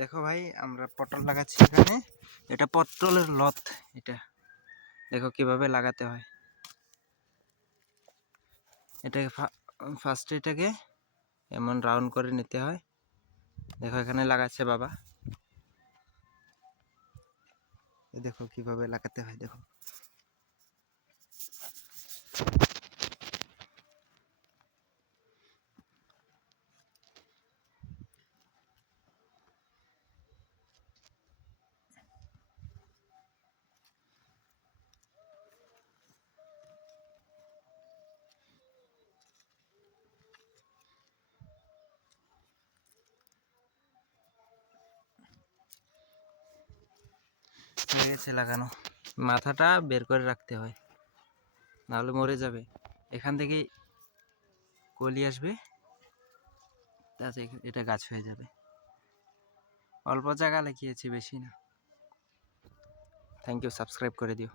দেখো ভাই, আমরা পটল লাগাচ্ছি এখানে। এটা পটলের লত। এটা দেখো কিভাবে লাগাতে হয়। এটাকে ফার্স্টে এটাকে এমন রাউন্ড করে নিতে হয়। দেখো এখানে লাগাচ্ছে বাবা। দেখো কিভাবে লাগাতে হয়। দেখো হয়ে গেছে লাগানো। মাথাটা বের করে রাখতে হয়, নাহলে মরে যাবে। এখান থেকেই কলি আসবে, তাতে এটা গাছ হয়ে যাবে। অল্প জায়গা লাগিয়েছি, বেশি না। থ্যাংক ইউ, সাবস্ক্রাইব করে দিও।